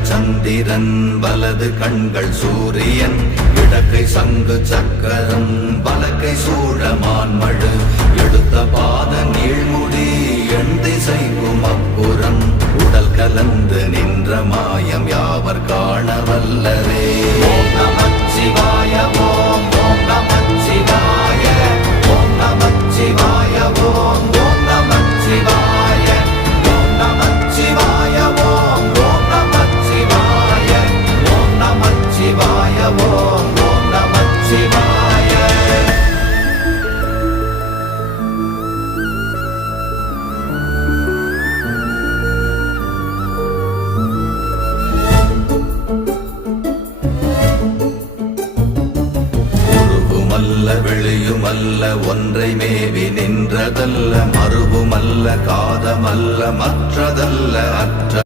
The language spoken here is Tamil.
இடங்கள் சந்திரன் வலது கண்கள் சூரியன் இடக்கை சங்கு சக்கரம் வலக்கை சூழமான்மழு எடுத்த பாத நீழ்முடி எண் திசைக்கும் அப்புறம் உடல் கலந்து நின்ற மாயம் யாவர் காண வல்லரே. ஓம் நமச்சிவாய ஓம் ஓம் நமச்சிவாய ஓம் நமச்சிவாய ஓம் ஓம் நமச்சிவாய ஓம் நமச்சிவாய ஓம் ஓம் நமச்சிவாய ஓம் நமச்சிவாய ஓம் ஓம் நமச்சிவாய. வெளியுமல்ல ஒன்றை மேவி நின்றதல்ல மறுவுமல்ல காதமல்ல மற்றதல்ல அற்ற